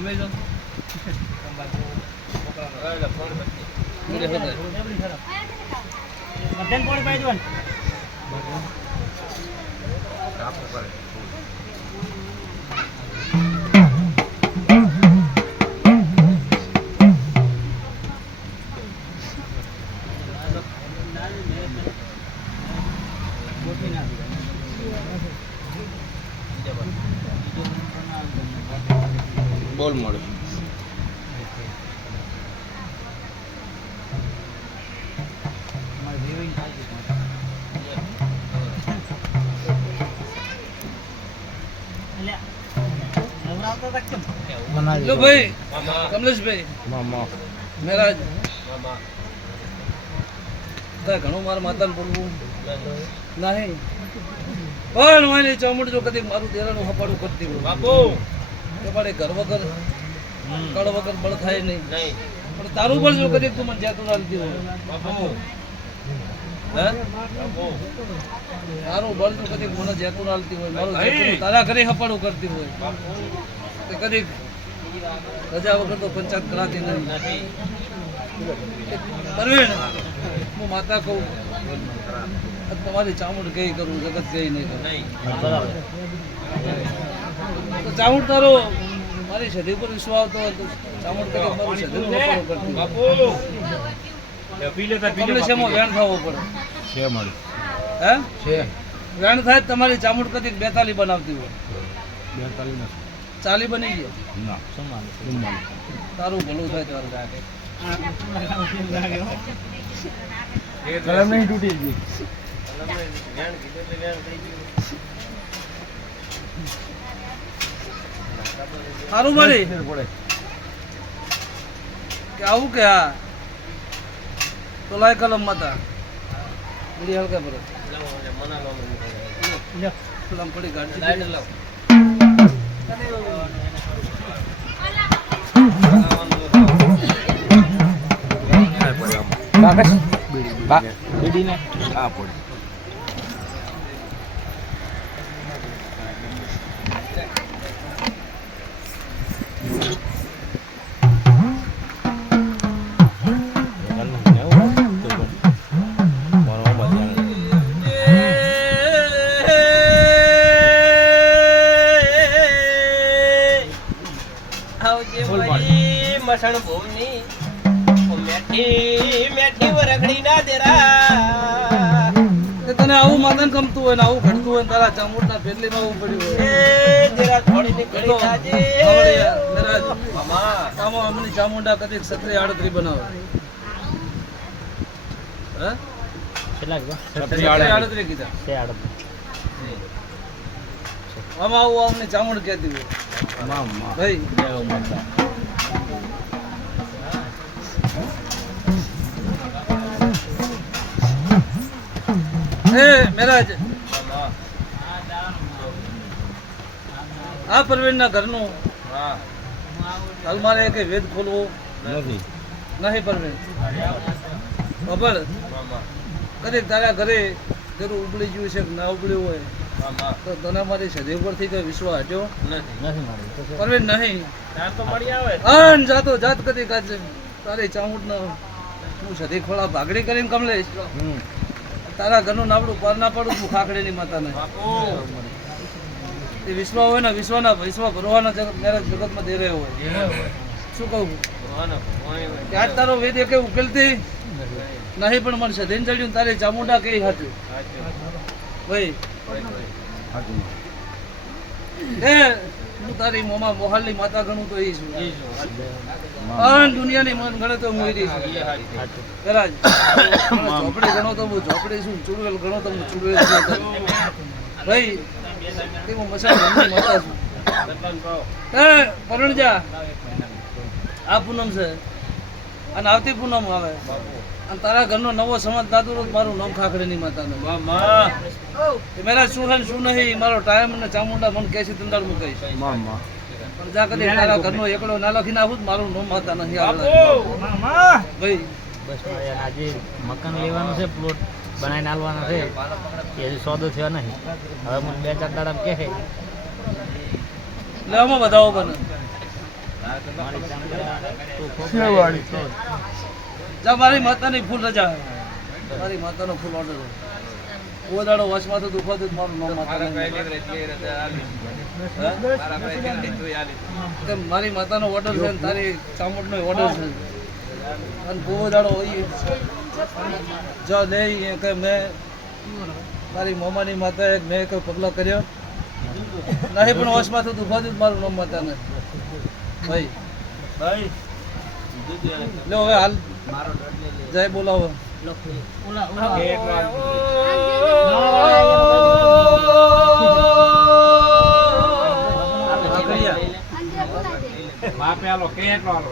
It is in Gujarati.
અમે જો મધ્યાહન પોણી પાઈ દો ને બોલ મળે लो भाई कमलेश भाई મામા मेराज ઘણું મારા માતાને બોલવું નહીં પણ મને ચામુંડ જો કદી મારું દેરાનું હપાડું કરતી હોય બાપુ તમારે ઘર વગર કળ વગર બળ થાય નહીં પણ તારું બળ જો કદી તું મને જાતું નાલતી હોય બાપુ હે તારું બળ જો કદી મને જાતું નાલતી હોય મારું તારા ઘરે હપાડું કરતી હોય તો કદી રજા વગર તો પંચાયત કરાતી નહીં પરવીણ હું માતા કહું તમારી ચામુંડ કઈ કરું જગત કઈ નહીં કરું તો ચામુંડ તારો મારી સદી ઉપર વિશ્વાસ આવતો હોય તો ચામુંડ કઈ મારું સદીનું હપાડું કરતી બાપુ કમલેશમાં વેણ થવો પડે છે મારી હે છે વેણ થાય તમારી ચામુંડ કદી 42 બનાવતી હોય 42 નથી 40 બની ગયો ના તારું ભલું થાય તારું કલમ નહીં તૂટી ગઈ સારું બની પડે કે આવું કે હા તો લાય કલમ માતા બીડી હલકા પર કલમ પડી ગાડી બીડી ને આ પડે મસણ ભૂમની મેઠી મેઠી વરગડી ના દેરા તને આવું માદન ગમતું હોય ને આવું ઘડતું હોય ને તારા ચામુંડના ફેરલીમાં આવું પડ્યું હોય એ દેરા થોડીની ઘડી થાજે મેરાજ મામા તામો અમની ચામુંડા કદી ક્ષત્રિય આડત્રી બનાવે હે ક્ષત્રિય આડત્રી કીધા મામા આવું અમની ચામુંડ કહેતી હોય મામા ભાઈ એ મેરાજ આ પરવીનના ઘરનું હાલ મારે કે વેદ ખોલવો નથી નહીં પરવીન ખબર કદીક તારા ઘરે જરૂર ઉબળી ગયું છે કે ના ઉબળ્યું હોય તો તને મારી સદી ઉપરથી કઈ વિશ્વાસ હટ્યો પરવીન નહીં અન જાતો જાત કદી કાજ તારી ચામુંડ હું સદી ખોળા ભાગડી કરીને કમલેશ તારા ઘરનું નાવડું પાર ના પાડું હું ખાખડેની માતાને એ વિશ્વા હોય ને વિશ્વાના ભરવાના જગતમાં દે રહ્યો હોય શું કહું કે આજ તારો વેદ એકે ઉકેલતી નહીં પણ મને સધીન ચડ્યું તારી ચામુંડા કઈ હતું ભાઈ એ હું તારી મોમાં મોહાલની માતા ગણું તો એ છું અન દુનિયાની મન ગણે તો હું એ છું કરાજ ઝોપડી ગણો તો હું ઝોપડી છું ચુડવેલ ગણો તો હું ચુડવેલ છું ભાઈ તે હું મસાણી માતા છું એ પરણજા આ પૂનમ છે અને આવતી પૂનમ આવે અને તારા ઘરનો નવો સમાજ દાદુ મારું નામ ખાખડેની માતાને મેરા શું છે શું નહીં મારો ટાઈમ ને ચામુંડા મને કહે છે તંદાળ હું કહીશ મામા પણ જા કદી તારા ઘરનો એકડો ના લખી નાખું મારું નામ માતા નહીં આવડે ભાઈ બસ આજે મકાન લેવાનું છે, પ્લોટ બનાવીને આલવાનો છે, એ હજી સોદો થયો નહીં. હવે મને 2-4 દાડા કહે લેવામાં વધાવો બને મારી ચામડા તું ખૂબ શેવાળી. છે. જા મારી માતાની ફૂલ રજા મારી માતાનો ફૂલ ઓર્ડર ઓ દાડો વચમાં તો દુખાતું જ મારું નામ માતા મારી માતાનો ઓર્ડર છે ને તારી ચામડનો ઓર્ડર છે અને બહુ દાડો હોય જો લઈ કે મેં મારી મોમાની માતાએ મેં કોઈ પગલો કર્યો નહીં પણ વચમાં તો દુખાતું જ મારું નામ માતાને ભાઈ લો હવે હાલ જય બોલાવો બાપે આલો કેટલો આલો